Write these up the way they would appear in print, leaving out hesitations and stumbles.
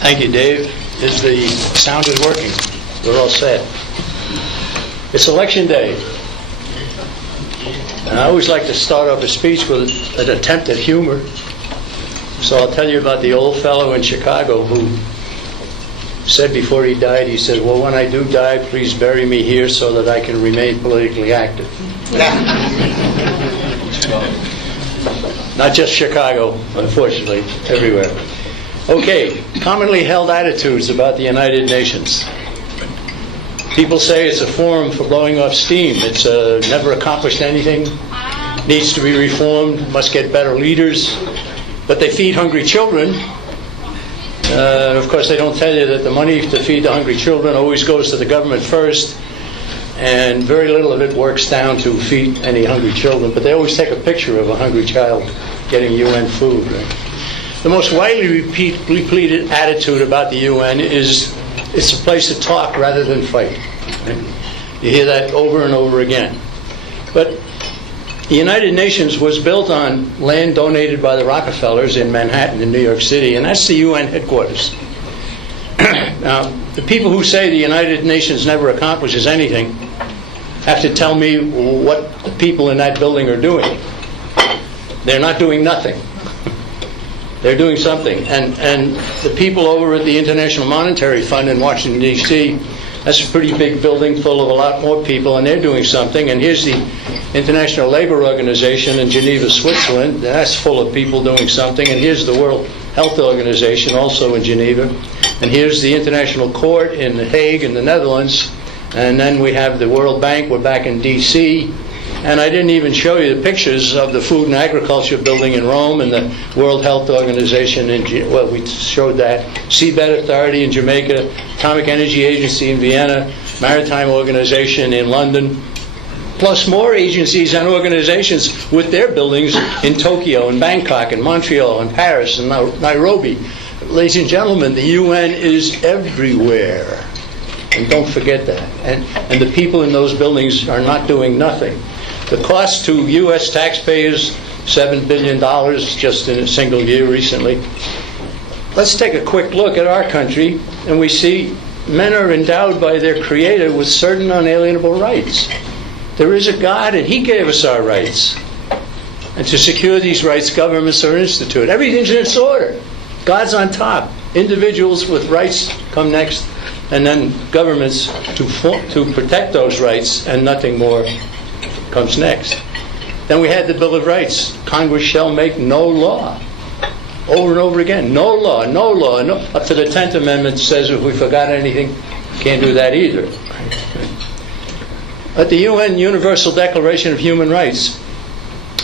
Thank you, Dave. The sound is working. We're all set. It's election day. And I always like to start off a speech with an attempt at humor. So I'll tell you about the old fellow in Chicago who said before he died, he said, "Well, when I do die, please bury me here so that I can remain politically active." Not just Chicago, unfortunately, everywhere. Okay, commonly held attitudes about the United Nations. People say it's a forum for blowing off steam. It's never accomplished anything, needs to be reformed, must get better leaders. But they feed hungry children. Of course, they don't tell you that the money to feed the hungry children always goes to the government first, and very little of it works down to feed any hungry children. But they always take a picture of a hungry child getting UN food. Right? The most widely repeated attitude about the UN is it's a place to talk rather than fight. Right? You hear that over and over again. But the United Nations was built on land donated by the Rockefellers in Manhattan in New York City, and that's the UN headquarters. Now, the people who say the United Nations never accomplishes anything have to tell me what the people in that building are doing. They're not doing nothing. They're doing something. And the people over at the International Monetary Fund in Washington, D.C., that's a pretty big building full of a lot more people, and they're doing something. And here's the International Labor Organization in Geneva, Switzerland. And that's full of people doing something. And here's the World Health Organization, also in Geneva. And here's the International Court in The Hague in the Netherlands. And then we have the World Bank. We're back in D.C., and I didn't even show you the pictures of the Food and Agriculture Building in Rome and the World Health Organization in, well, we showed that. Seabed Authority in Jamaica, Atomic Energy Agency in Vienna, Maritime Organization in London, plus more agencies and organizations with their buildings in Tokyo and Bangkok and Montreal and Paris and Nairobi. Ladies and gentlemen, the UN is everywhere. And don't forget that. And the people in those buildings are not doing nothing. The cost to U.S. taxpayers, $7 billion just in a single year recently. Let's take a quick look at our country, and we see men are endowed by their Creator with certain unalienable rights. There is a God, and He gave us our rights. And to secure these rights, governments are instituted. Everything's in its order. God's on top. Individuals with rights come next, and then governments to protect those rights, and nothing more comes next. Then we had the Bill of Rights. Congress shall make no law. Over and over again. No law, no law. No. Up to the 10th Amendment says if we forgot anything, can't do that either. At the UN Universal Declaration of Human Rights,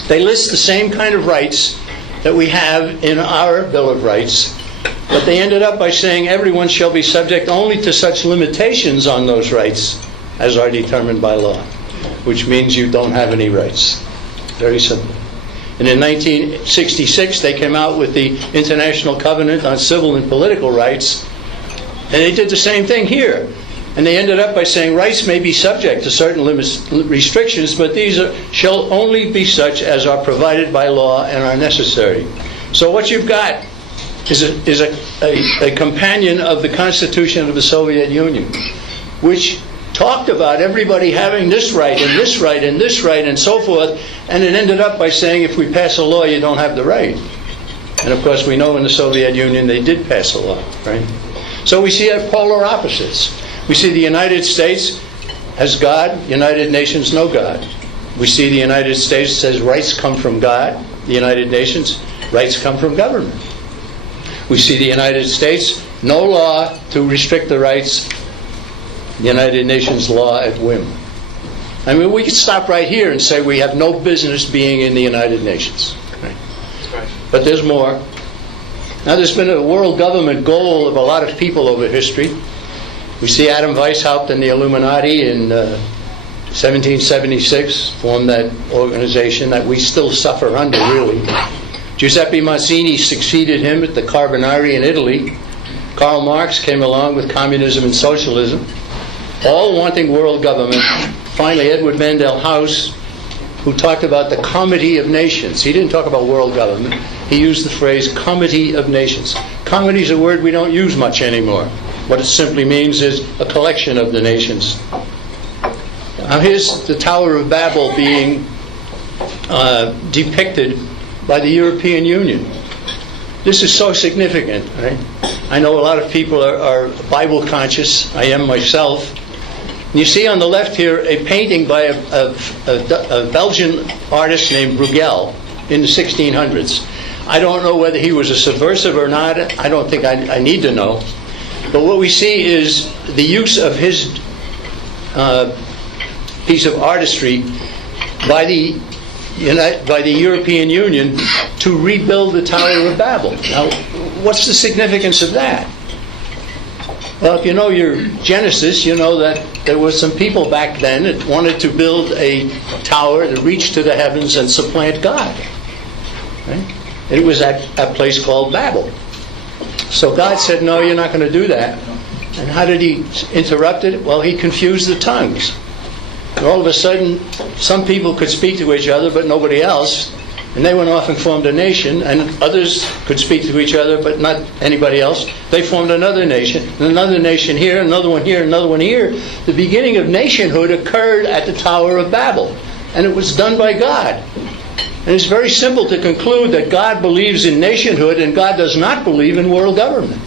they list the same kind of rights that we have in our Bill of Rights, but they ended up by saying everyone shall be subject only to such limitations on those rights as are determined by law, which means you don't have any rights. Very simple. And in 1966, they came out with the International Covenant on Civil and Political Rights, and they did the same thing here. And they ended up by saying rights may be subject to certain restrictions, but these shall only be such as are provided by law and are necessary. So what you've got is a companion of the Constitution of the Soviet Union, which talked about everybody having this right and this right and this right and so forth, and it ended up by saying if we pass a law, you don't have the right. And of course, we know in the Soviet Union they did pass a law, right? So we see polar opposites. We see the United States has God, United Nations no God. We see the United States says rights come from God, the United Nations, rights come from government. We see the United States, no law to restrict the rights, the United Nations law at whim. I mean, we could stop right here and say we have no business being in the United Nations. Right? But there's more. Now, there's been a world government goal of a lot of people over history. We see Adam Weishaupt and the Illuminati in 1776 formed that organization that we still suffer under, really. Giuseppe Mazzini succeeded him at the Carbonari in Italy. Karl Marx came along with communism and socialism, all wanting world government. Finally, Edward Mandell House who talked about the comity of nations. He didn't talk about world government. He used the phrase comity of nations. Comity is a word we don't use much anymore. What it simply means is a collection of the nations. Now here's the Tower of Babel being depicted by the European Union. This is so significant, right? I know a lot of people are Bible conscious. I am myself. And you see on the left here a painting by a Belgian artist named Bruegel in the 1600s. I don't know whether he was a subversive or not. I don't think I need to know. But what we see is the use of his piece of artistry by the European Union to rebuild the Tower of Babel. Now, what's the significance of that? Well, if you know your Genesis, you know that there were some people back then that wanted to build a tower to reach to the heavens and supplant God. Right? It was at a place called Babel. So God said, no, you're not going to do that. And how did he interrupt it? Well, he confused the tongues. And all of a sudden, some people could speak to each other, but nobody else. And they went off and formed a nation, and others could speak to each other, but not anybody else. They formed another nation, and another nation here, another one here, another one here. The beginning of nationhood occurred at the Tower of Babel, and it was done by God. And it's very simple to conclude that God believes in nationhood, and God does not believe in world government.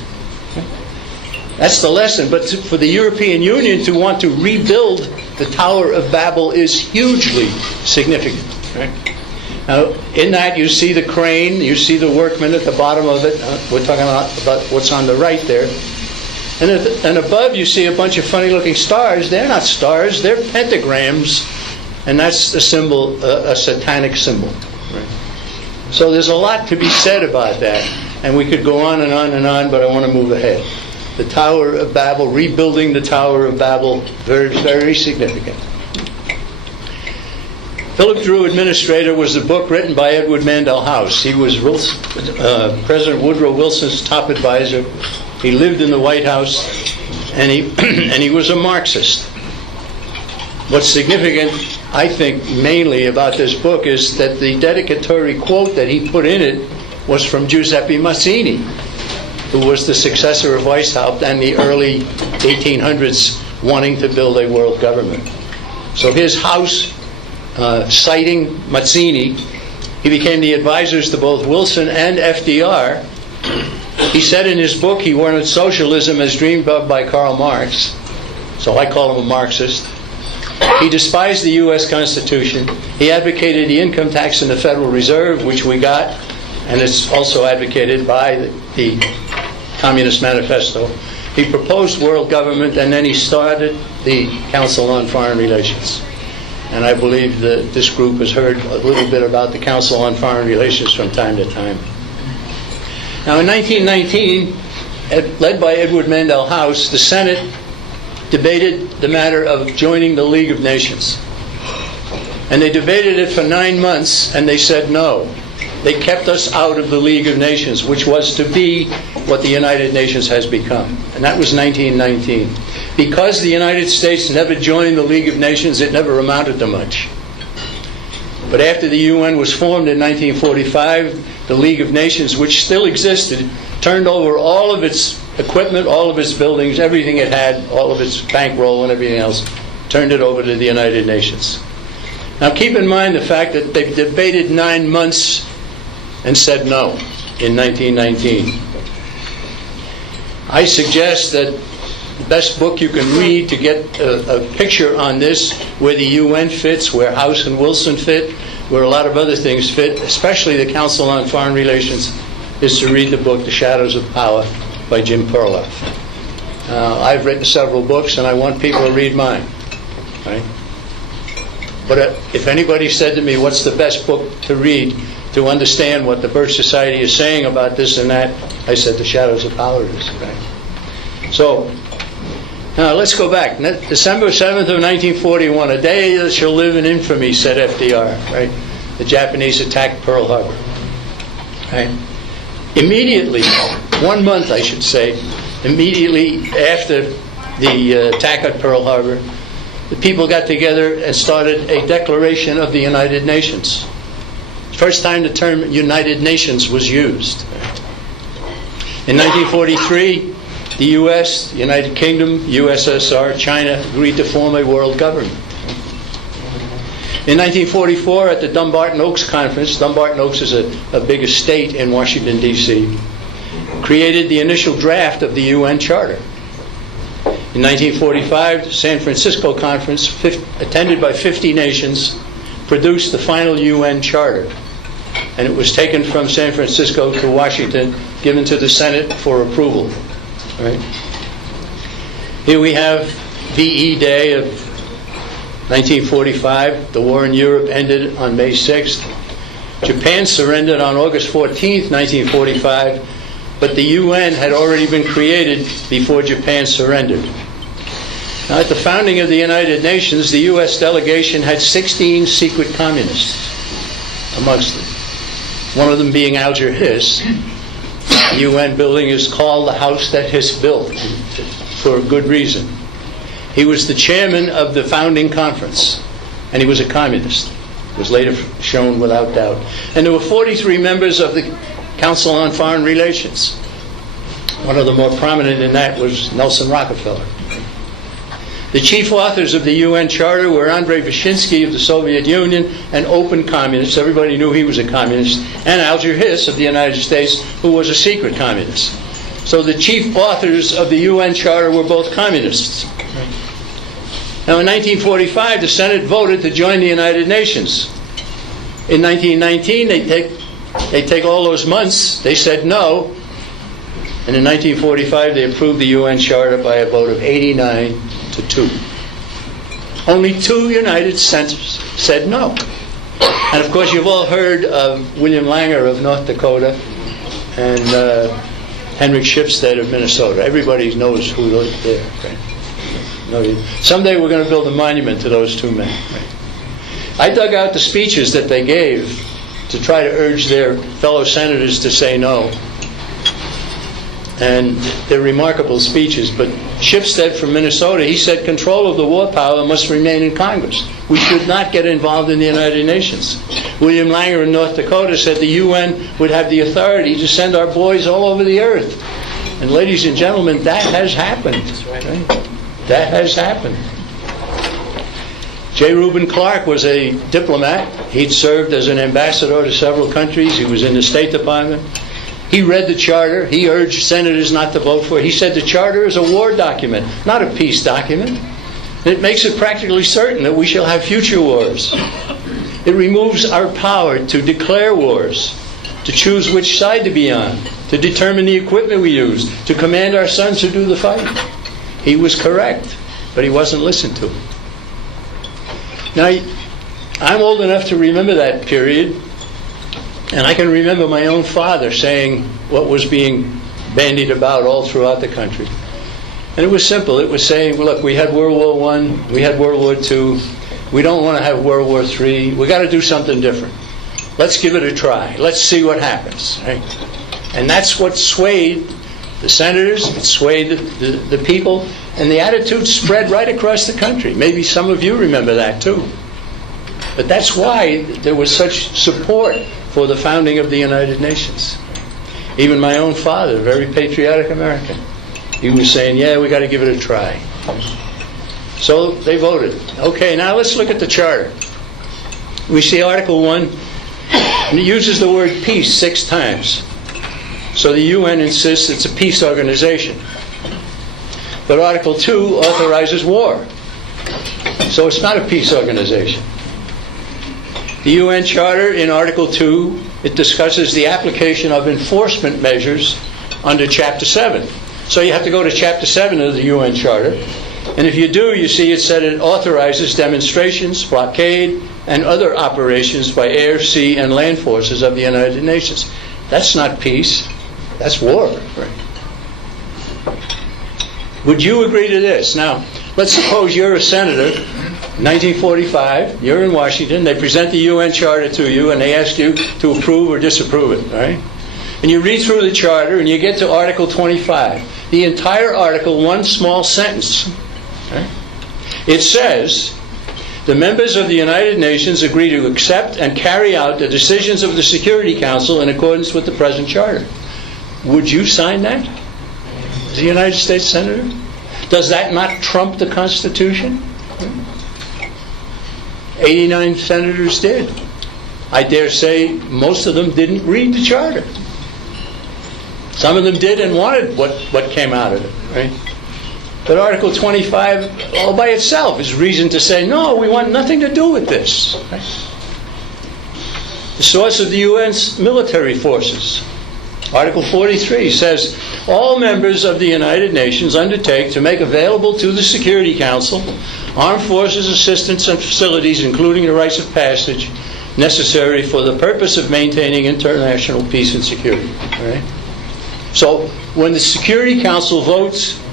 That's the lesson. But for the European Union to want to rebuild the Tower of Babel is hugely significant. Right? Now, in that you see the crane, you see the workmen at the bottom of it. We're talking about what's on the right there. And above you see a bunch of funny-looking stars. They're not stars, they're pentagrams. And that's a symbol, a satanic symbol. Right? So there's a lot to be said about that. And we could go on and on and on, but I want to move ahead. The Tower of Babel, rebuilding the Tower of Babel, very, very significant. Philip Drew, Administrator, was a book written by Edward Mandell House. He was President Woodrow Wilson's top advisor. He lived in the White House, and he was a Marxist. What's significant, I think, mainly about this book is that the dedicatory quote that he put in it was from Giuseppe Mazzini, who was the successor of Weishaupt and the early 1800s wanting to build a world government. So his house, citing Mazzini, he became the advisors to both Wilson and FDR. He said in his book he wanted socialism as dreamed of by Karl Marx. So I call him a Marxist. He despised the U.S. Constitution. He advocated the income tax and the Federal Reserve, which we got, and it's also advocated by the Communist Manifesto. He proposed world government, and then he started the Council on Foreign Relations. And I believe that this group has heard a little bit about the Council on Foreign Relations from time to time. Now, in 1919, led by Edward Mandell House, the Senate debated the matter of joining the League of Nations. And they debated it for 9 months, and they said no. They kept us out of the League of Nations, which was to be what the United Nations has become. And that was 1919. Because the United States never joined the League of Nations, it never amounted to much. But after the UN was formed in 1945, the League of Nations, which still existed, turned over all of its equipment, all of its buildings, everything it had, all of its bankroll and everything else, turned it over to the United Nations. Now keep in mind the fact that they debated 9 months and said no in 1919. I suggest that the best book you can read to get a picture on this, where the UN fits, where House and Wilson fit, where a lot of other things fit, especially the Council on Foreign Relations, is to read the book The Shadows of Power by Jim Perloff. I've written several books, and I want people to read mine. Right? But if anybody said to me, what's the best book to read to understand what the Birch Society is saying about this and that, I said The Shadows of Power is. Right? So, now let's go back. December 7th of 1941, a day that shall live in infamy, said FDR. Right? The Japanese attacked Pearl Harbor. Right? Immediately, 1 month I should say, immediately after the attack at Pearl Harbor, the people got together and started a Declaration of the United Nations. First time the term United Nations was used. In 1943, the U.S., the United Kingdom, USSR, China agreed to form a world government. In 1944, at the Dumbarton Oaks Conference, Dumbarton Oaks is a big estate in Washington, D.C., created the initial draft of the UN Charter. In 1945, the San Francisco Conference, attended by 50 nations, produced the final UN Charter. And it was taken from San Francisco to Washington, given to the Senate for approval. Right? Here we have VE Day of 1945. The war in Europe ended on May 6th. Japan surrendered on August 14th, 1945, but the UN had already been created before Japan surrendered. Now, at the founding of the United Nations, the U.S. delegation had 16 secret communists amongst them. One of them being Alger Hiss. The UN building is called the house that Hiss built, for a good reason. He was the chairman of the founding conference, and he was a communist. It was later shown without doubt. And there were 43 members of the Council on Foreign Relations. One of the more prominent in that was Nelson Rockefeller. The chief authors of the UN Charter were Andrei Vyshinsky of the Soviet Union, an open communist. Everybody knew he was a communist. And Alger Hiss of the United States, who was a secret communist. So the chief authors of the UN Charter were both communists. Now, in 1945, the Senate voted to join the United Nations. In 1919, they take all those months. They said no. And in 1945, they approved the UN Charter by a vote of 89 to 2. Only 2 United States said no. And of course, you've all heard of William Langer of North Dakota and Henrik Shipstead of Minnesota. Everybody knows who lived there. Right? No, someday we're going to build a monument to those 2 men. Right? I dug out the speeches that they gave to try to urge their fellow senators to say no. And they're remarkable speeches. But Shipstead from Minnesota, he said control of the war power must remain in Congress. We should not get involved in the United Nations. William Langer in North Dakota said the UN would have the authority to send our boys all over the earth. And ladies and gentlemen, that has happened. Right? That has happened. J. Reuben Clark was a diplomat. He'd served as an ambassador to several countries. He was in the State Department. He read the Charter. He urged senators not to vote for it. He said the Charter is a war document, not a peace document. It makes it practically certain that we shall have future wars. It removes our power to declare wars, to choose which side to be on, to determine the equipment we use, to command our sons to do the fighting. He was correct, but he wasn't listened to. Now, I'm old enough to remember that period. And I can remember my own father saying what was being bandied about all throughout the country. And it was simple. It was saying, look, we had World War I, we had World War II, we don't want to have World War III, we got to do something different. Let's give it a try. Let's see what happens. Right? And that's what swayed the senators, it swayed the people, and the attitude spread right across the country. Maybe some of you remember that too. But that's why there was such support for the founding of the United Nations. Even my own father, a very patriotic American, he was saying, yeah, we got to give it a try. So they voted. Okay, now let's look at the Charter. We see Article 1, and it uses the word peace 6 times. So the UN insists it's a peace organization. But Article 2 authorizes war. So it's not a peace organization. The UN Charter, in Article 2, it discusses the application of enforcement measures under Chapter 7. So you have to go to Chapter 7 of the UN Charter. And if you do, you see it said it authorizes demonstrations, blockade, and other operations by air, sea, and land forces of the United Nations. That's not peace. That's war. Right? Would you agree to this? Now, let's suppose you're a senator. 1945, you're in Washington, they present the UN Charter to you and they ask you to approve or disapprove it, right? And you read through the Charter and you get to Article 25. The entire article, one small sentence. Right? It says, the members of the United Nations agree to accept and carry out the decisions of the Security Council in accordance with the present charter. Would you sign that as a United States Senator? Does that not trump the Constitution? 89 senators did. I dare say most of them didn't read the charter. Some of them did and wanted what came out of it, right? But Article 25 all by itself is reason to say, no, we want nothing to do with this. Right? The source of the UN's military forces. Article 43 says, all members of the United Nations undertake to make available to the Security Council armed forces, assistance, and facilities, including the rights of passage, necessary for the purpose of maintaining international peace and security. All right? So, when the Security Council votes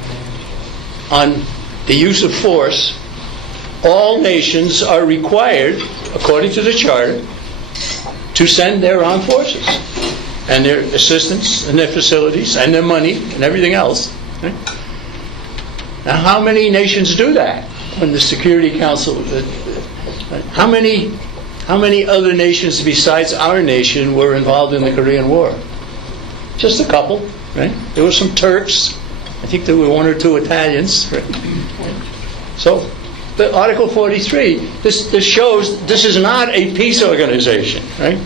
on the use of force, all nations are required, according to the Charter, to send their armed forces and their assistance and their facilities and their money and everything else. Right? Now, how many nations do that when the Security Council? How many other nations besides our nation were involved in the Korean War? Just a couple, right? There were some Turks. I think there were one or two Italians. Right? So, the Article 43, this shows this is not a peace organization, right?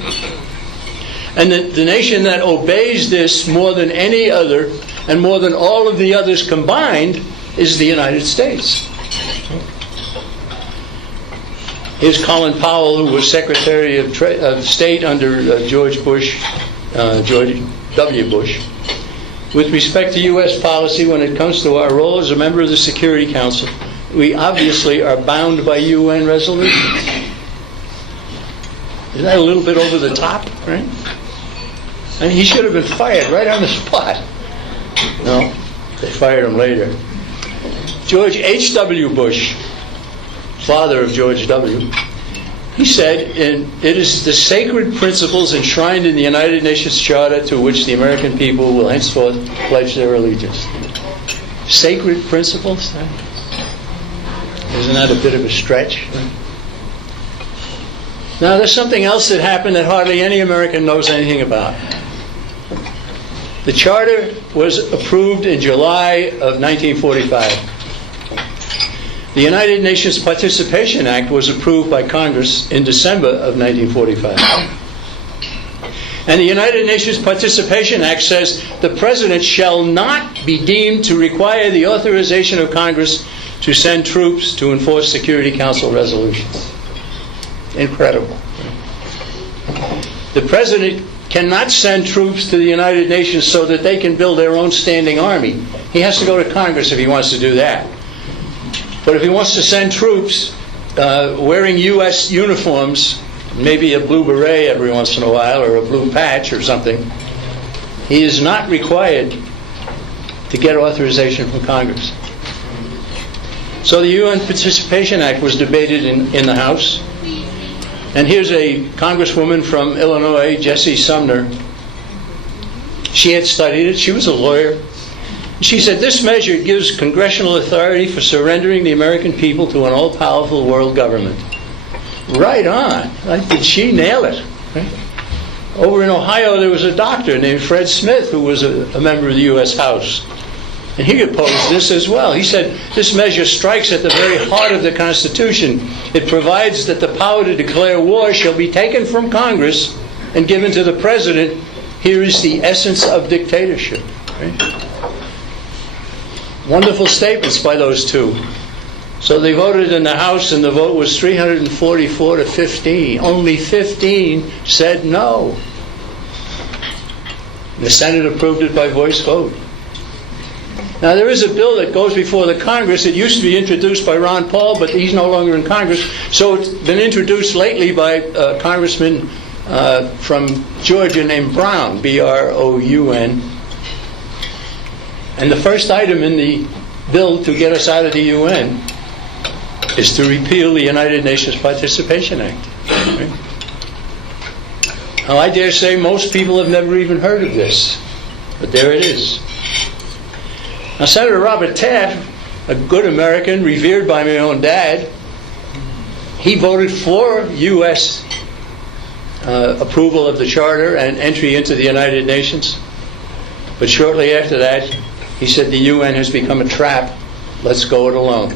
And the nation that obeys this more than any other, and more than all of the others combined, is the United States. Here's Colin Powell, who was Secretary of State under George W. Bush. With respect to U.S. policy, when it comes to our role as a member of the Security Council, we obviously are bound by UN resolutions. Isn't that a little bit over the top, right? And he should have been fired right on the spot. No, they fired him later. George H.W. Bush, father of George W., he said, it is the sacred principles enshrined in the United Nations Charter to which the American people will henceforth pledge their allegiance. Sacred principles? Isn't that a bit of a stretch? Now, there's something else that happened that hardly any American knows anything about. The Charter was approved in July of 1945. The United Nations Participation Act was approved by Congress in December of 1945. And the United Nations Participation Act says the President shall not be deemed to require the authorization of Congress to send troops to enforce Security Council resolutions. Incredible. The President cannot send troops to the United Nations so that they can build their own standing army. He has to go to Congress if he wants to do that. But if he wants to send troops wearing U.S. uniforms, maybe a blue beret every once in a while, or a blue patch or something, he is not required to get authorization from Congress. So the UN Participation Act was debated in the House. And here's a congresswoman from Illinois, Jessie Sumner. She had studied it. She was a lawyer. She said, this measure gives congressional authority for surrendering the American people to an all-powerful world government. Right on. Did she nail it? Right? Over in Ohio, there was a doctor named Fred Smith who was a member of the U.S. House. And he opposed this as well. He said, this measure strikes at the very heart of the Constitution. It provides that the power to declare war shall be taken from Congress and given to the President. Here is the essence of dictatorship. Right? Wonderful statements by those two. So they voted in the House, and the vote was 344 to 15. Only 15 said no. The Senate approved it by voice vote. Now, there is a bill that goes before the Congress. It used to be introduced by Ron Paul, but he's no longer in Congress. So it's been introduced lately by a congressman from Georgia named Brown, B-R-O-U-N. And the first item in the bill to get us out of the UN is to repeal the United Nations Participation Act. Right? Now, I dare say most people have never even heard of this, but there it is. Now, Senator Robert Taft a good American, revered by my own dad, he voted for U.S. Approval of the Charter and entry into the United Nations. But shortly after that, he said the UN has become a trap. Let's go it alone.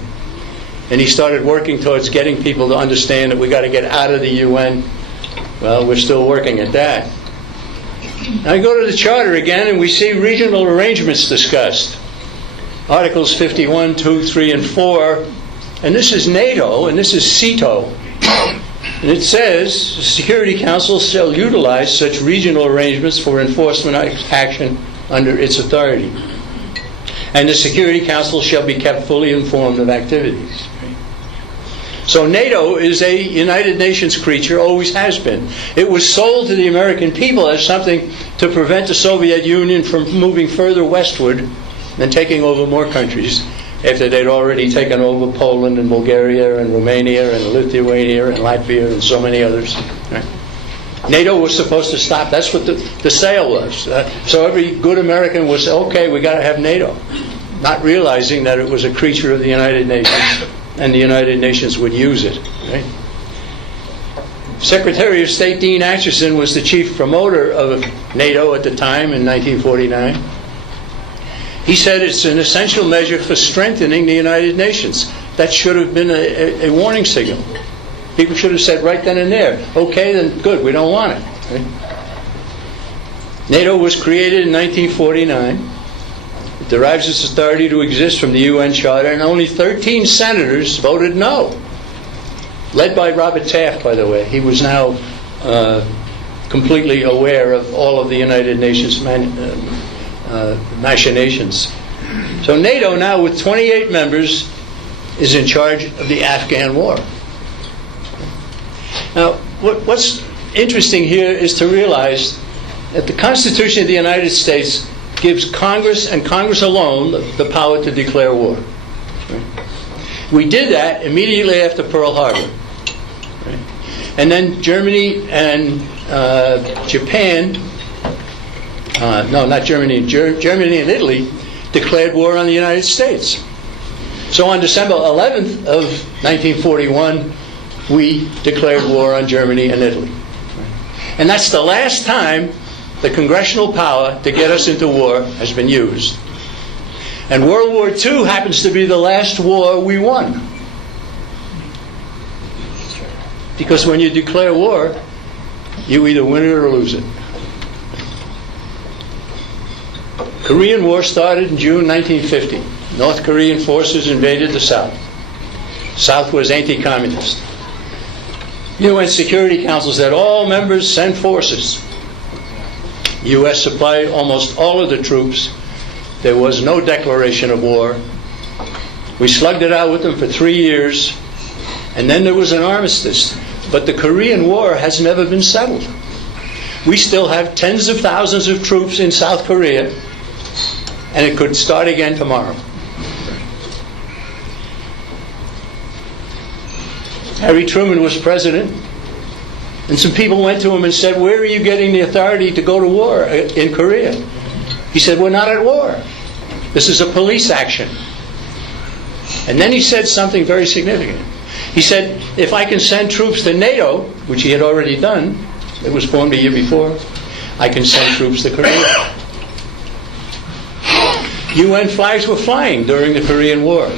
And he started working towards getting people to understand that we got to get out of the UN. Well, we're still working at that. Now I go to the Charter again, and we see regional arrangements discussed. Articles 51, 2, 3, and 4. And this is NATO, and this is CETO. And it says, the Security Council shall utilize such regional arrangements for enforcement action under its authority. And the Security Council shall be kept fully informed of activities. So NATO is a United Nations creature, always has been. It was sold to the American people as something to prevent the Soviet Union from moving further westward and taking over more countries after they'd already taken over Poland and Bulgaria and Romania and Lithuania and Latvia and so many others. Right? NATO was supposed to stop. That's what the sale was. So every good American was, okay, we got to have NATO, not realizing that it was a creature of the United Nations and the United Nations would use it. Right? Secretary of State Dean Acheson was the chief promoter of NATO at the time in 1949. He said it's an essential measure for strengthening the United Nations. That should have been a warning signal. People should have said right then and there, okay, then good, we don't want it. Right? NATO was created in 1949. It derives its authority to exist from the UN Charter, and only 13 senators voted no. Led by Robert Taft, by the way. He was now completely aware of all of the United Nations machinations. So NATO now, with 28 members, is in charge of the Afghan war. Now, what's interesting here is to realize that the Constitution of the United States gives Congress, and Congress alone, the power to declare war. We did that immediately after Pearl Harbor. And then Germany and Japan, no, not Germany, Germany and Italy declared war on the United States. So on December 11th of 1941, we declared war on Germany and Italy. And that's the last time the congressional power to get us into war has been used. And World War II happens to be the last war we won. Because when you declare war, you either win it or lose it. Korean War started in June 1950. North Korean forces invaded the South. South was anti-communist. UN Security Council said all members send forces. The U.S. supplied almost all of the troops. There was no declaration of war. We slugged it out with them for 3 years, and then there was an armistice. But the Korean War has never been settled. We still have tens of thousands of troops in South Korea, and it could start again tomorrow. Harry Truman was president, and some people went to him and said, where are you getting the authority to go to war in Korea? He said, we're not at war. This is a police action. And then he said something very significant. He said, if I can send troops to NATO, which he had already done, it was formed a year before, I can send troops to Korea. UN flags were flying during the Korean War.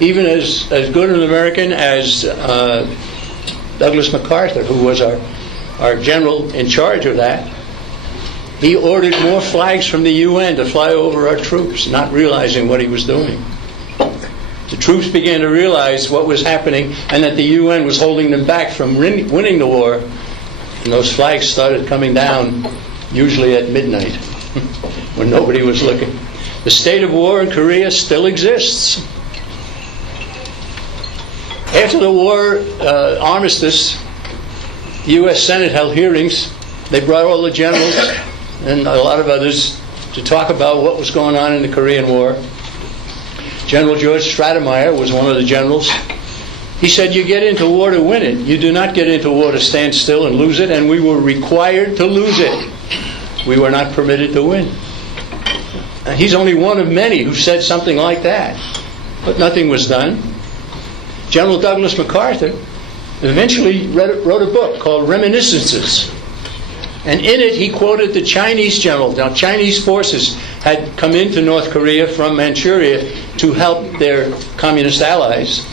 Even as good an American as Douglas MacArthur, who was our general in charge of that, he ordered more flags from the UN to fly over our troops, not realizing what he was doing. The troops began to realize what was happening and that the UN was holding them back from winning the war, and those flags started coming down, usually at midnight, when nobody was looking. The state of war in Korea still exists. After the war armistice, the U.S. Senate held hearings. They brought all the generals and a lot of others to talk about what was going on in the Korean War. General George Stratemeyer was one of the generals. He said, you get into war to win it. You do not get into war to stand still and lose it, and we were required to lose it. We were not permitted to win. And he's only one of many who said something like that. but nothing was done. General Douglas MacArthur eventually wrote a book called Reminiscences. And in it, he quoted the Chinese general. Now, Chinese forces had come into North Korea from Manchuria to help their communist allies.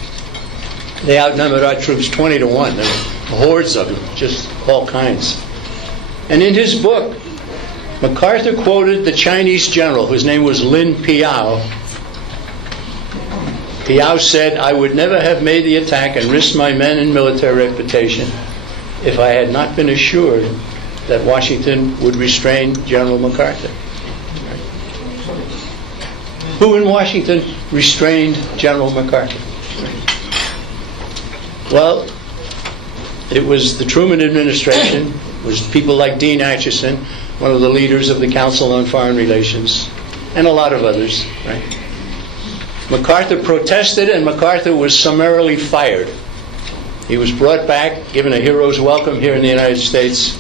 They outnumbered our troops 20 to 1. There were hordes of them, just all kinds. And in his book, MacArthur quoted the Chinese general, whose name was Lin Piao. Piao said, "I would never have made the attack and risked my men and military reputation if I had not been assured that Washington would restrain General MacArthur." Who in Washington restrained General MacArthur? Well, it was the Truman administration. It was people like Dean Acheson, one of the leaders of the Council on Foreign Relations, and a lot of others. Right? MacArthur protested, and MacArthur was summarily fired. He was brought back, given a hero's welcome here in the United States,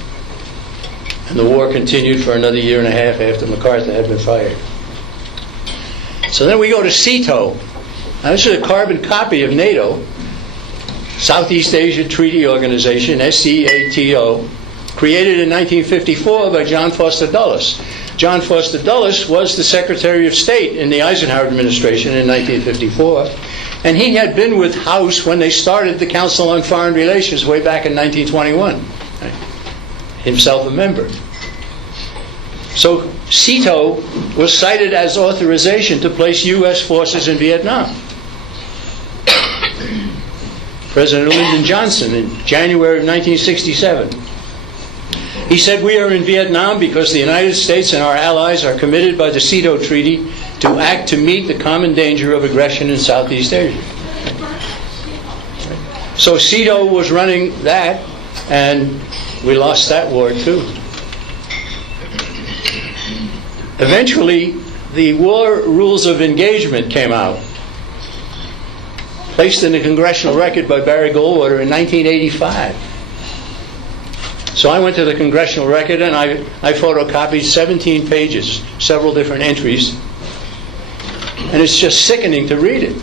and the war continued for another year and a half after MacArthur had been fired. So then we go to SEATO. Now this is a carbon copy of NATO, Southeast Asia Treaty Organization, SEATO, created in 1954 by John Foster Dulles. John Foster Dulles was the Secretary of State in the Eisenhower administration in 1954, and he had been with House when they started the Council on Foreign Relations way back in 1921. Himself a member. So SEATO was cited as authorization to place U.S. forces in Vietnam. President Lyndon Johnson in January of 1967. He said, "We are in Vietnam because the United States and our allies are committed by the SEATO Treaty to act to meet the common danger of aggression in Southeast Asia." So SEATO was running that, and we lost that war too. Eventually, the War Rules of Engagement came out, placed in the Congressional Record by Barry Goldwater in 1985. So I went to the Congressional Record and I photocopied 17 pages, several different entries, and it's just sickening to read it.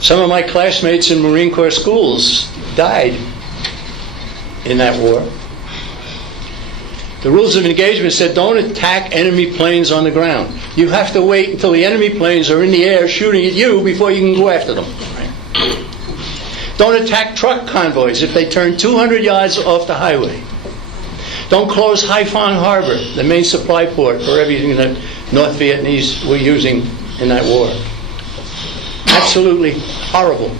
Some of my classmates in Marine Corps schools died in that war. The rules of engagement said, don't attack enemy planes on the ground. You have to wait until the enemy planes are in the air shooting at you before you can go after them. Don't attack truck convoys if they turn 200 yards off the highway. Don't close Haiphong Harbor, the main supply port for everything that North Vietnamese were using in that war. Absolutely horrible.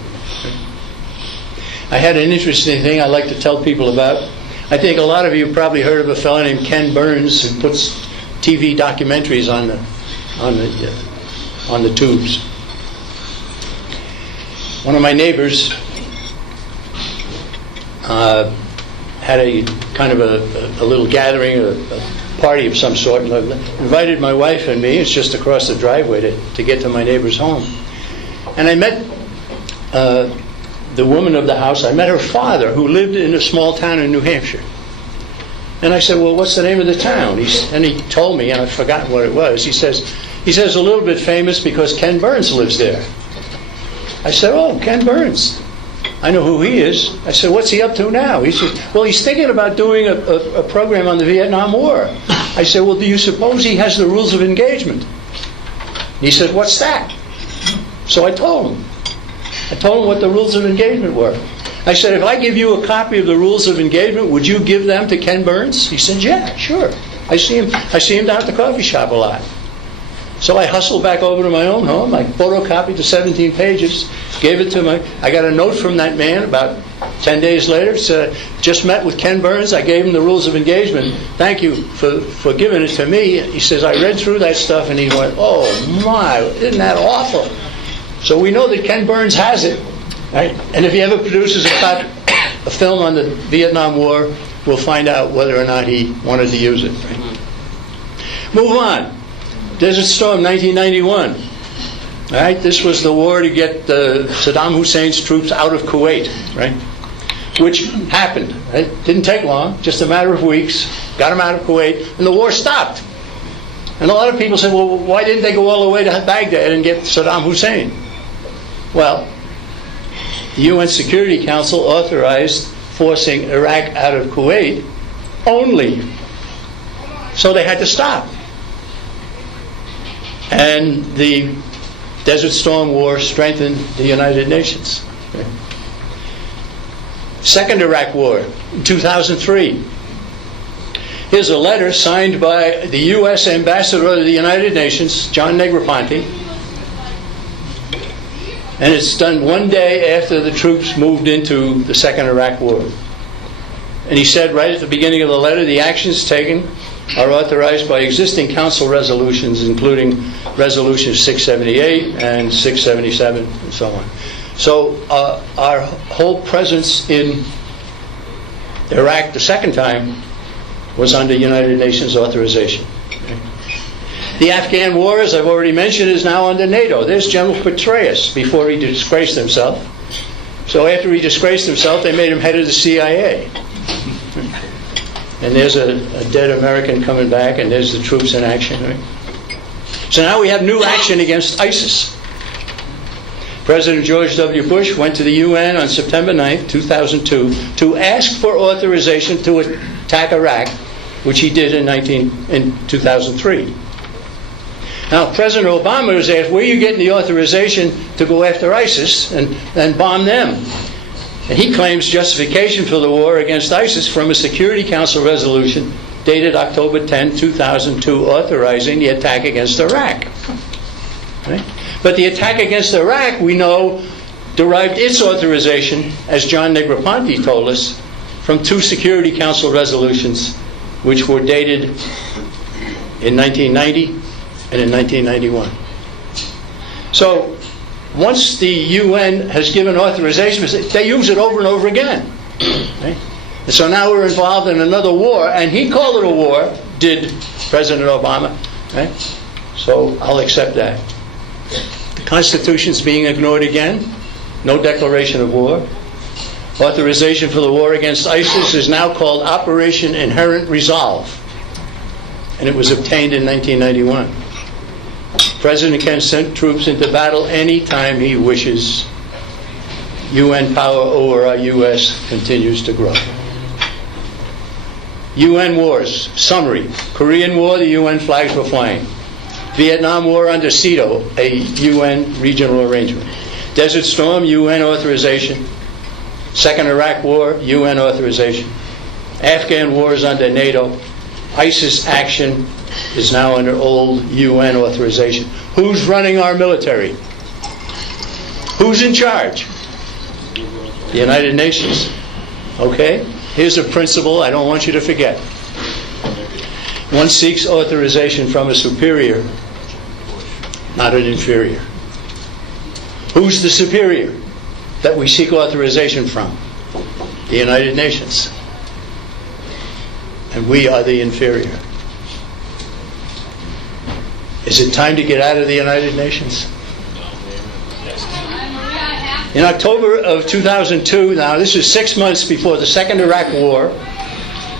I had an interesting thing I like to tell people about. I think a lot of you have probably heard of a fellow named Ken Burns who puts TV documentaries on the tubes. One of my neighbors had a kind of a little gathering, a party of some sort, and invited my wife and me. It's just across the driveway to get to my neighbor's home. And I met the woman of the house. I met her father, who lived in a small town in New Hampshire. And I said, well, what's the name of the town? And he told me, and I've forgotten what it was. He says, a little bit famous because Ken Burns lives there. I said, oh, Ken Burns. I know who he is. I said, what's he up to now? He said, well, he's thinking about doing a program on the Vietnam War. I said, well, do you suppose he has the rules of engagement? He said, what's that? So I told him. I told him what the rules of engagement were. I said, if I give you a copy of the rules of engagement, would you give them to Ken Burns? He said, yeah, sure. I see him down at the coffee shop a lot. So I hustled back over to my own home. I photocopied the 17 pages, gave it to I got a note from that man about 10 days later. Said, just met with Ken Burns. I gave him the rules of engagement. Thank you for giving it to me. He says, I read through that stuff, and he went, oh my, isn't that awful? So we know that Ken Burns has it. Right? And if he ever produces a film on the Vietnam War, we'll find out whether or not he wanted to use it. Right? Move on. Desert Storm, 1991. All right, this was the war to get Saddam Hussein's troops out of Kuwait, right? Which happened. Right? Didn't take long, just a matter of weeks. Got them out of Kuwait, and the war stopped. And a lot of people say, well, why didn't they go all the way to Baghdad and get Saddam Hussein? Well, the UN Security Council authorized forcing Iraq out of Kuwait only. So they had to stop. And the Desert Storm War strengthened the United Nations. Okay. Second Iraq War, in 2003. Here's a letter signed by the U.S. Ambassador to the United Nations, John Negroponte. And it's done one day after the troops moved into the Second Iraq War. And he said right at the beginning of the letter, the actions taken are authorized by existing council resolutions, including Resolution 678 and 677 and so on. So our whole presence in Iraq the second time was under United Nations authorization. Okay. The Afghan war, as I've already mentioned, is now under NATO. There's General Petraeus before he disgraced himself. So after he disgraced himself, they made him head of the CIA. And there's a dead American coming back, and there's the troops in action. Right? So now we have new action against ISIS. President George W. Bush went to the UN on September 9, 2002, to ask for authorization to attack Iraq, which he did in 2003. Now, President Obama was asked, where are you getting the authorization to go after ISIS and bomb them? And he claims justification for the war against ISIS from a Security Council resolution dated October 10, 2002, authorizing the attack against Iraq. Right? But the attack against Iraq, we know, derived its authorization, as John Negroponte told us, from two Security Council resolutions, which were dated in 1990 and in 1991. So, once the UN has given authorization, they use it over and over again. Right? And so now we're involved in another war, and he called it a war, did President Obama. Right? So I'll accept that. The Constitution's being ignored again. No declaration of war. Authorization for the war against ISIS is now called Operation Inherent Resolve, and it was obtained in 1991. The President can send troops into battle anytime he wishes. UN power over our U.S. continues to grow. UN wars. Summary. Korean War, the UN flags were flying. Vietnam War under CETO, a UN regional arrangement. Desert Storm, UN authorization. Second Iraq War, UN authorization. Afghan wars under NATO. ISIS action is now under old UN authorization. Who's running our military? Who's in charge? The United Nations. Okay? Here's a principle I don't want you to forget. One seeks authorization from a superior, not an inferior. Who's the superior that we seek authorization from? The United Nations. And we are the inferior. Is it time to get out of the United Nations? In October of 2002, now this is 6 months before the Second Iraq War,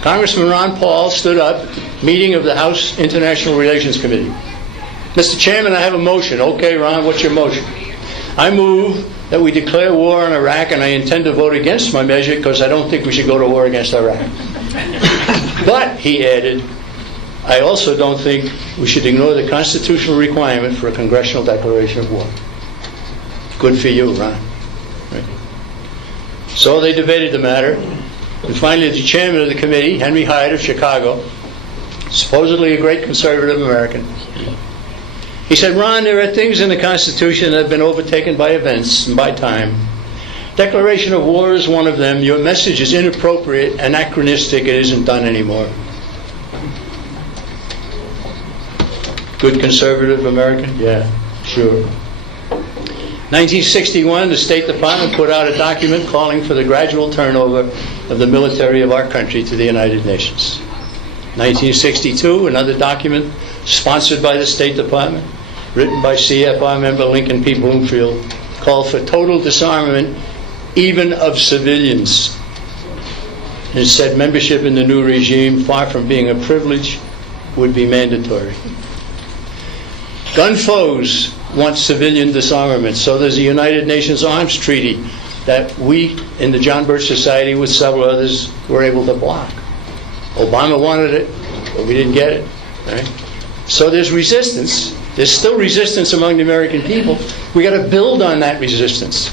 Congressman Ron Paul stood up, meeting of the House International Relations Committee. Mr. Chairman, I have a motion. Okay, Ron, what's your motion? I move that we declare war on Iraq, and I intend to vote against my measure because I don't think we should go to war against Iraq. But, he added, I also don't think we should ignore the constitutional requirement for a congressional declaration of war. Good for you, Ron. Right. So they debated the matter, and finally the chairman of the committee, Henry Hyde of Chicago, supposedly a great conservative American, he said, Ron, there are things in the Constitution that have been overtaken by events and by time. Declaration of war is one of them. Your message is inappropriate, anachronistic, it isn't done anymore. Good conservative American? Yeah, sure. 1961, the State Department put out a document calling for the gradual turnover of the military of our country to the United Nations. 1962, another document sponsored by the State Department, written by CFR member Lincoln P. Bloomfield, called for total disarmament, even of civilians. It said membership in the new regime, far from being a privilege, would be mandatory. Gun foes want civilian disarmament. So there's a United Nations Arms Treaty that we, in the John Birch Society, with several others, were able to block. Obama wanted it, but we didn't get it. Right? So there's resistance. There's still resistance among the American people. We got to build on that resistance.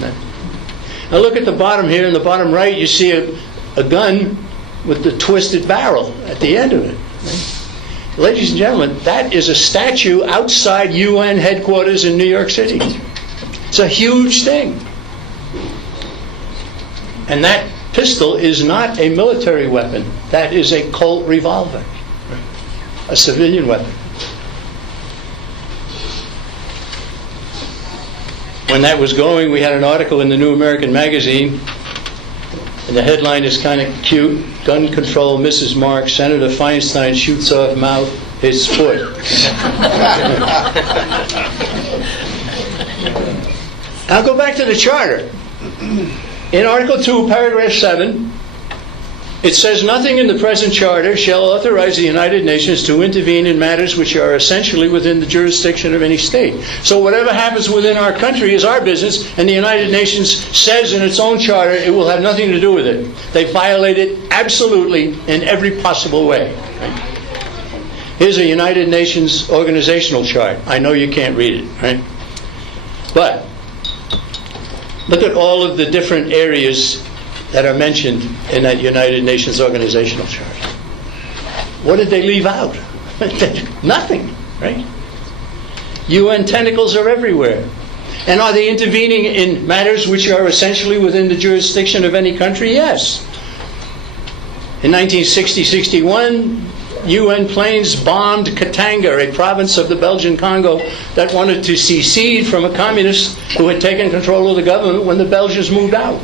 Now look at the bottom here. In the bottom right, you see a gun with the twisted barrel at the end of it. Right? Ladies and gentlemen, that is a statue outside UN headquarters in New York City. It's a huge thing. And that pistol is not a military weapon. That is a Colt revolver, a civilian weapon. When that was going, we had an article in the New American Magazine, and the headline is kind of cute. Gun control misses mark. Senator Feinstein shoots off mouth his foot. I'll go back to the Charter. In Article 2, Paragraph 7, it says, nothing in the present Charter shall authorize the United Nations to intervene in matters which are essentially within the jurisdiction of any state. So whatever happens within our country is our business, and the United Nations says in its own Charter it will have nothing to do with it. They violate it absolutely in every possible way. Here's a United Nations organizational chart. I know you can't read it, right? But look at all of the different areas that are mentioned in that United Nations organizational chart. What did they leave out? Nothing, right? UN tentacles are everywhere. And are they intervening in matters which are essentially within the jurisdiction of any country? Yes. In 1960-61, UN planes bombed Katanga, a province of the Belgian Congo that wanted to secede from a communist who had taken control of the government when the Belgians moved out.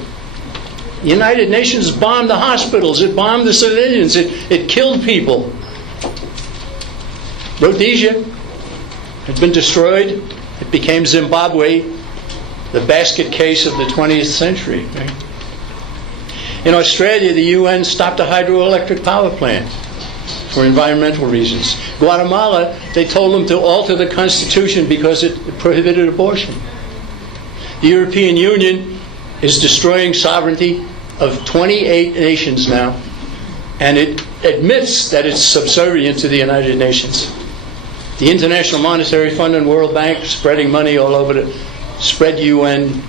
The United Nations bombed the hospitals. It bombed the civilians. It killed people. Rhodesia had been destroyed. It became Zimbabwe, the basket case of the 20th century. Right? In Australia, the UN stopped a hydroelectric power plant for environmental reasons. Guatemala, they told them to alter the constitution because it prohibited abortion. The European Union is destroying sovereignty of 28 nations now, and it admits that it's subservient to the United Nations. The International Monetary Fund and World Bank spreading money all over the spread UN.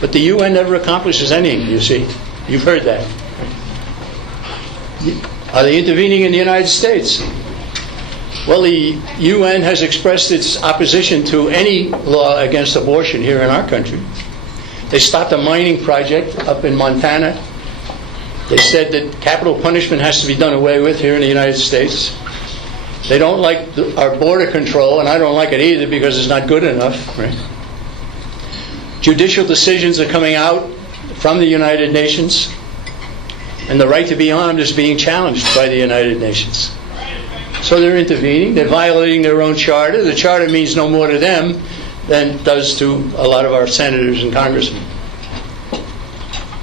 But the UN never accomplishes anything, you see. You've heard that. Are they intervening in the United States? Well, the UN has expressed its opposition to any law against abortion here in our country. They stopped a mining project up in Montana. They said that capital punishment has to be done away with here in the United States. They don't like our border control, and I don't like it either because it's not good enough. Right? Judicial decisions are coming out from the United Nations, and the right to be armed is being challenged by the United Nations. So they're intervening. They're violating their own charter. The charter means no more to them than it does to a lot of our senators and congressmen.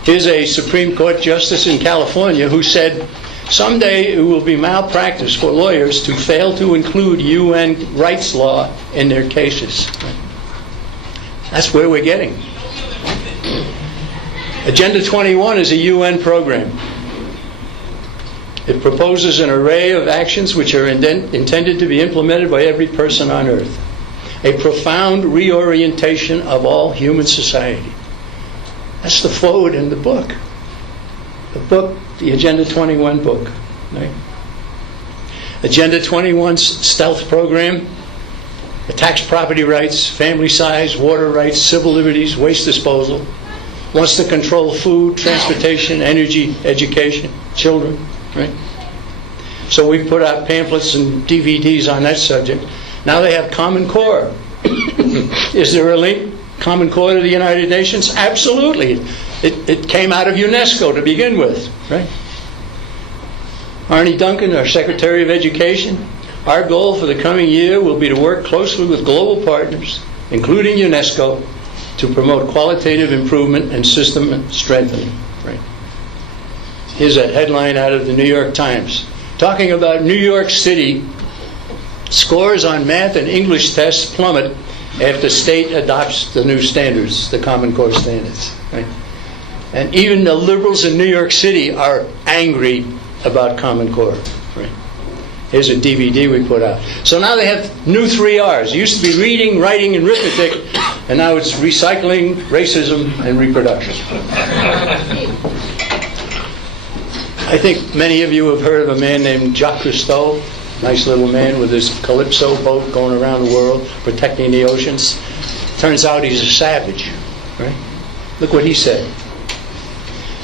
Here's a Supreme Court justice in California who said, someday it will be malpractice for lawyers to fail to include UN rights law in their cases. That's where we're getting. Agenda 21 is a UN program. It proposes an array of actions which are intended to be implemented by every person on earth. A profound reorientation of all human society. That's the forward in the book. The book, the Agenda 21 book. Right? Agenda 21's stealth program attacks property rights, family size, water rights, civil liberties, waste disposal. Wants to control food, transportation, energy, education, children. Right? So we put out pamphlets and DVDs on that subject. Now they have Common Core. Is there a link? Common Core to the United Nations? Absolutely. It came out of UNESCO to begin with. Right? Arnie Duncan, our Secretary of Education, our goal for the coming year will be to work closely with global partners, including UNESCO, to promote qualitative improvement and system strengthening. Right? Here's a headline out of the New York Times talking about New York City Scores on math and English tests plummet after state adopts the new standards, the Common Core standards. Right? And even the liberals in New York City are angry about Common Core. Right? Here's a DVD we put out. So now they have new 3 R's. It used to be reading, writing, and arithmetic, and now it's recycling, racism, and reproduction. I think many of you have heard of a man named Jacques Cousteau. Nice little man with his Calypso boat going around the world, protecting the oceans. Turns out he's a savage. Right? Look what he said.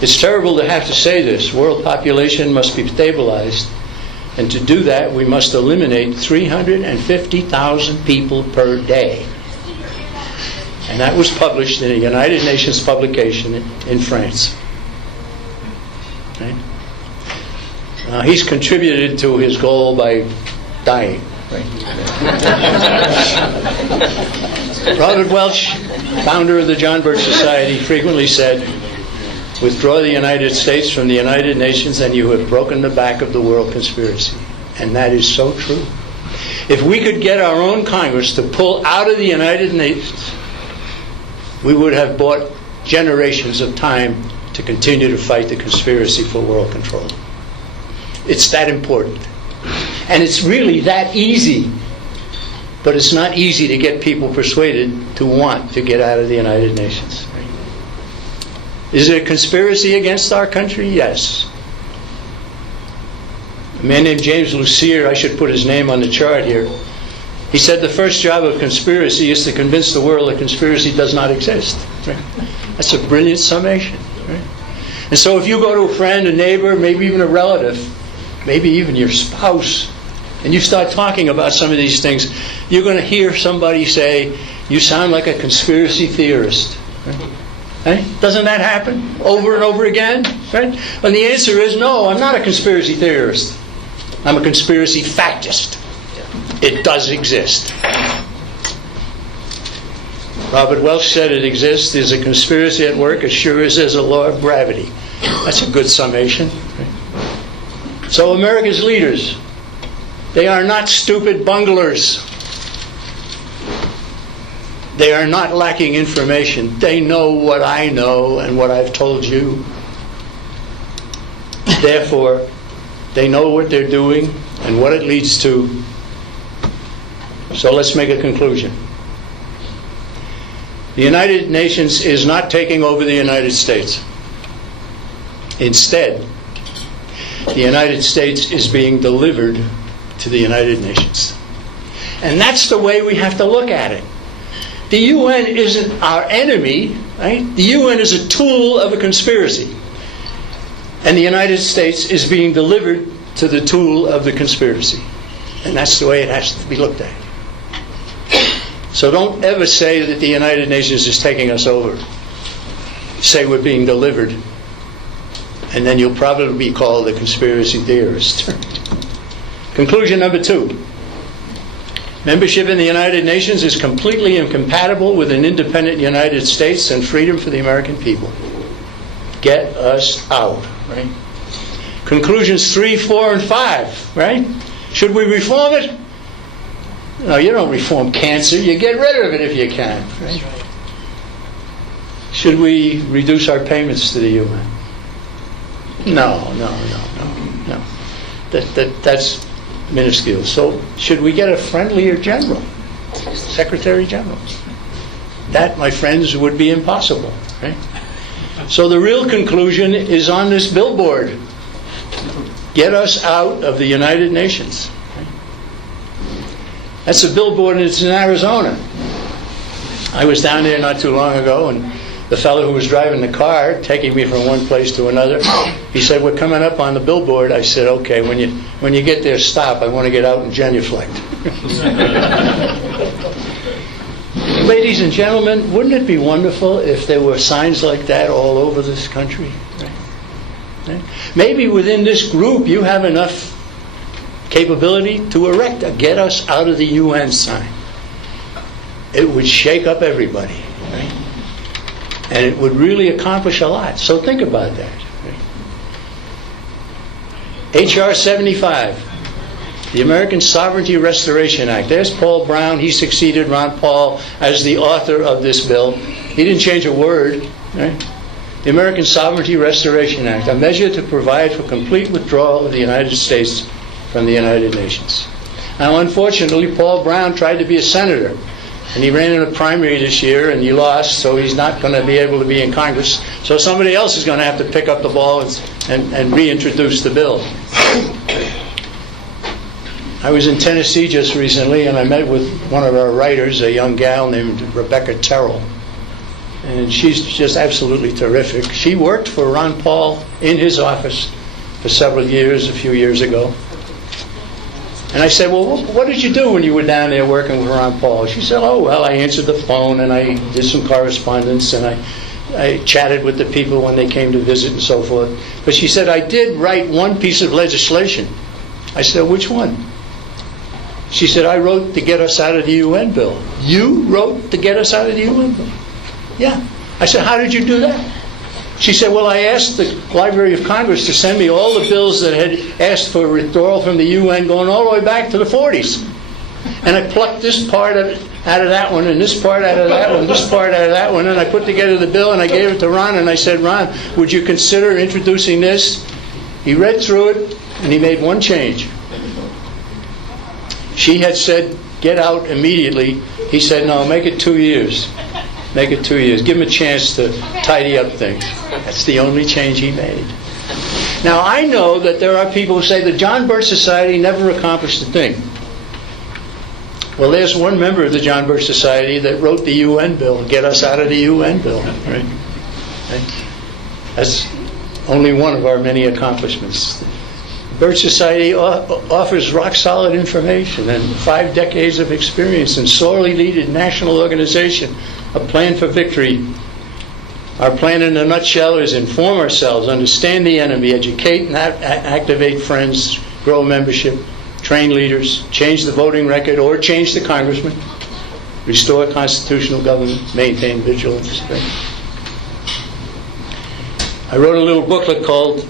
It's terrible to have to say this. World population must be stabilized. And to do that, we must eliminate 350,000 people per day. And that was published in a United Nations publication in France. Right? He's contributed to his goal by dying. Right? Robert Welch, founder of the John Birch Society, frequently said, "Withdraw the United States from the United Nations and you have broken the back of the world conspiracy." And that is so true. If we could get our own Congress to pull out of the United Nations, we would have bought generations of time to continue to fight the conspiracy for world control. It's that important. And it's really that easy. But it's not easy to get people persuaded to want to get out of the United Nations. Is it a conspiracy against our country? Yes. A man named James Lucier, I should put his name on the chart here, he said the first job of conspiracy is to convince the world that conspiracy does not exist. Right? That's a brilliant summation. Right? And so if you go to a friend, a neighbor, maybe even a relative, maybe even your spouse, and you start talking about some of these things, you're going to hear somebody say, "You sound like a conspiracy theorist." Right? Right? Doesn't that happen over and over again? Right? And the answer is no, I'm not a conspiracy theorist. I'm a conspiracy factist. It does exist. Robert Welch said it exists. There's a conspiracy at work as sure as there's a law of gravity. That's a good summation. Right? So America's leaders, they are not stupid bunglers. They are not lacking information. They know what I know and what I've told you. Therefore, they know what they're doing and what it leads to. So let's make a conclusion. The United Nations is not taking over the United States. Instead, the United States is being delivered to the United Nations. And that's the way we have to look at it. The UN isn't our enemy, right? The UN is a tool of a conspiracy. And the United States is being delivered to the tool of the conspiracy. And that's the way it has to be looked at. So don't ever say that the United Nations is taking us over. Say we're being delivered. And then you'll probably be called a conspiracy theorist. Conclusion number 2. Membership in the United Nations is completely incompatible with an independent United States and freedom for the American people. Get us out, right? Conclusions 3, 4, and 5, right? Should we reform it? No, you don't reform cancer. You get rid of it if you can, right? Should we reduce our payments to the UN? No. That's minuscule. So should we get a friendlier general, Secretary General? That, my friends, would be impossible. Right? So the real conclusion is on this billboard. Get us out of the United Nations. That's a billboard, and it's in Arizona. I was down there not too long ago, and the fellow who was driving the car, taking me from one place to another, he said, "We're coming up on the billboard." I said, "Okay, when you get there, stop. I want to get out and genuflect." Ladies and gentlemen, wouldn't it be wonderful if there were signs like that all over this country? Right? Maybe within this group you have enough capability to erect a "Get Us Out of the UN" sign. It would shake up everybody. Right? And it would really accomplish a lot. So think about that. H.R. 75. The American Sovereignty Restoration Act. There's Paul Brown. He succeeded Ron Paul as the author of this bill. He didn't change a word. Right? The American Sovereignty Restoration Act, a measure to provide for complete withdrawal of the United States from the United Nations. Now, unfortunately, Paul Brown tried to be a senator, and he ran in a primary this year, and he lost, so he's not going to be able to be in Congress. So somebody else is going to have to pick up the ball and reintroduce the bill. I was in Tennessee just recently, and I met with one of our writers, a young gal named Rebecca Terrell. And she's just absolutely terrific. She worked for Ron Paul in his office for several years, a few years ago. And I said, well, what did you do when you were down there working with Ron Paul? She said, oh, well, I answered the phone, and I did some correspondence, and I chatted with the people when they came to visit and so forth. But she said, I did write one piece of legislation. I said, which one? She said, I wrote to get us out of the UN bill. You wrote to get us out of the UN bill? Yeah. I said, how did you do that? She said, well, I asked the Library of Congress to send me all the bills that had asked for withdrawal from the UN going all the way back to the 40s. And I plucked this part out of that one, and this part out of that one, this part out of that one, and I put together the bill, and I gave it to Ron, and I said, Ron, would you consider introducing this? He read through it, and he made one change. She had said, get out immediately. He said, no, make it 2 years. Make it 2 years. Give him a chance to tidy up things. That's the only change he made. Now, I know that there are people who say the John Birch Society never accomplished a thing. Well, there's one member of the John Birch Society that wrote the UN bill, get us out of the UN bill. Right? That's only one of our many accomplishments. Birch Society offers rock-solid information and 5 decades of experience and sorely needed national organization, a plan for victory. Our plan in a nutshell is inform ourselves, understand the enemy, educate and activate friends, grow membership, train leaders, change the voting record or change the congressman, restore constitutional government, maintain vigilance. I wrote a little booklet called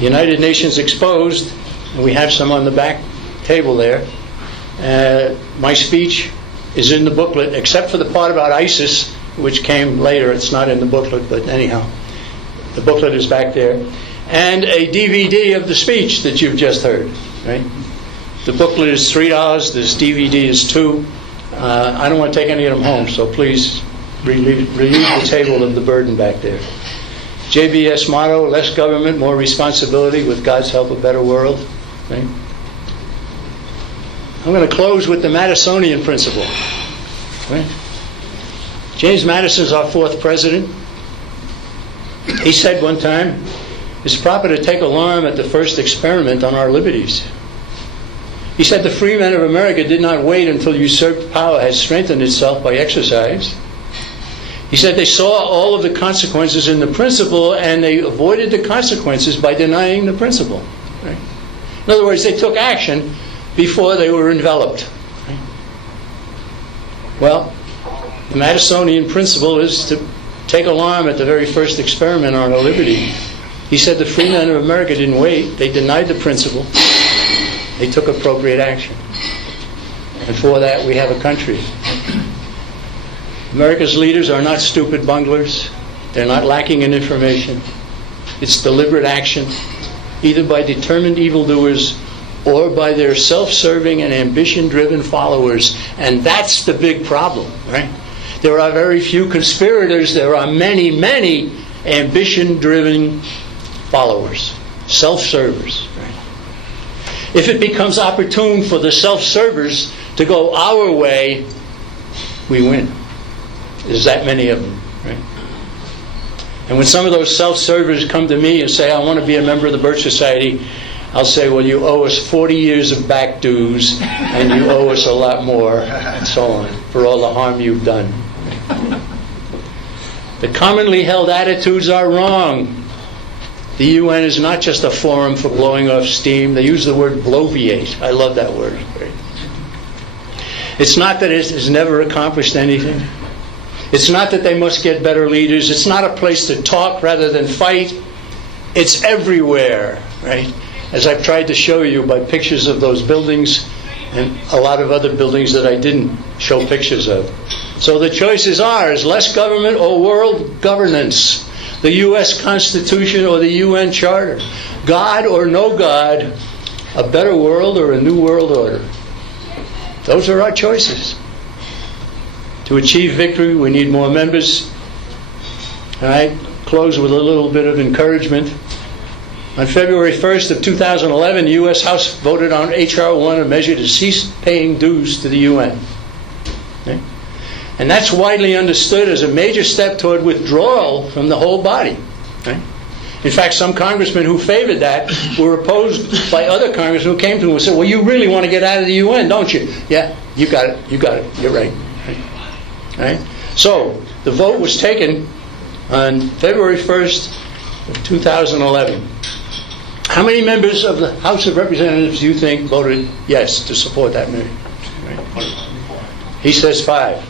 United Nations Exposed, and we have some on the back table there. My speech is in the booklet, except for the part about ISIS, which came later. It's not in the booklet, but anyhow, the booklet is back there. And a DVD of the speech that you've just heard. Right? The booklet is $3. This DVD is $2. I don't want to take any of them home, so please relieve the table of the burden back there. JBS motto, less government, more responsibility, with God's help, a better world. Right? I'm going to close with the Madisonian principle. Right? James Madison's our 4th president. He said one time, it's proper to take alarm at the first experiment on our liberties. He said the free men of America did not wait until usurped power had strengthened itself by exercise. He said they saw all of the consequences in the principle, and they avoided the consequences by denying the principle. Right? In other words, they took action before they were enveloped. Right? Well, the Madisonian principle is to take alarm at the very first experiment on our liberty. He said the free men of America didn't wait. They denied the principle. They took appropriate action. And for that, we have a country. America's leaders are not stupid bunglers. They're not lacking in information. It's deliberate action, either by determined evildoers or by their self-serving and ambition-driven followers. And that's the big problem, right? There are very few conspirators. There are many, many ambition-driven followers, self-servers. Right? If it becomes opportune for the self-servers to go our way, we win. There's that many of them, right? And when some of those self-servers come to me and say, I want to be a member of the Birch Society, I'll say, well, you owe us 40 years of back dues, and you owe us a lot more, and so on, for all the harm you've done. The commonly held attitudes are wrong. The UN is not just a forum for blowing off steam. They use the word bloviate. I love that word. It's not that it has never accomplished anything. It's not that they must get better leaders. It's not a place to talk rather than fight. It's everywhere, right? as I've tried to show you by pictures of those buildings and a lot of other buildings that I didn't show pictures of. So the choice is ours: less government or world governance, the U.S. Constitution or the UN Charter, God or no God, a better world or a new world order. Those are our choices. To achieve victory, we need more members. And I close with a little bit of encouragement. On February 1st of 2011, the U.S. House voted on H.R. 1, a measure to cease paying dues to the UN. Okay? And that's widely understood as a major step toward withdrawal from the whole body. Okay? In fact, some congressmen who favored that were opposed by other congressmen who came to them and said, well, you really want to get out of the UN, don't you? Yeah, you got it, you're right. Right? So, the vote was taken on February 1st of 2011. How many members of the House of Representatives do you think voted yes to support that measure? Right? He says 5.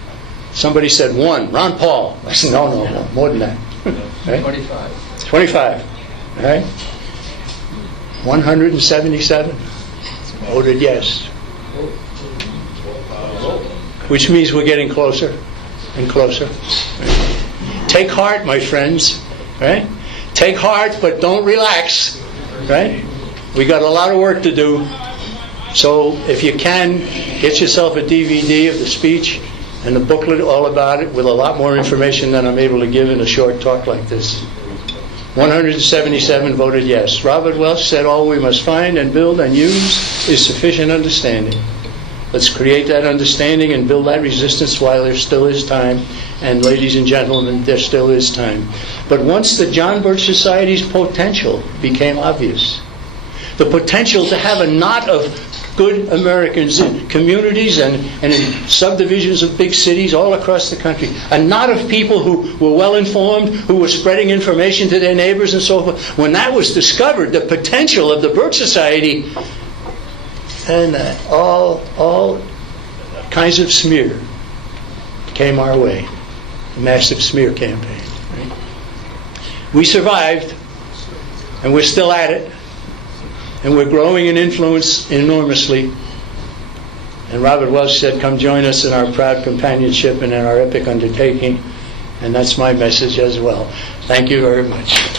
Somebody said 1. Ron Paul. I said, no, more than that. Right? 25. All right? 177 voted yes. Which means we're getting closer and closer. Right? Take heart, my friends. Right? Take heart, but don't relax. Right? We got a lot of work to do. So if you can, get yourself a DVD of the speech and the booklet all about it with a lot more information than I'm able to give in a short talk like this. 177 voted yes. Robert Welch said all we must find and build and use is sufficient understanding. Let's create that understanding and build that resistance while there still is time. And ladies and gentlemen, there still is time. But once the John Birch Society's potential became obvious, the potential to have a knot of good Americans in communities and in subdivisions of big cities all across the country, a knot of people who were well informed, who were spreading information to their neighbors and so forth, when that was discovered, the potential of the Birch Society, and all kinds of smear came our way. A massive smear campaign. Right? We survived, and we're still at it, and we're growing in influence enormously. And Robert Welch said, come join us in our proud companionship and in our epic undertaking. And that's my message as well. Thank you very much.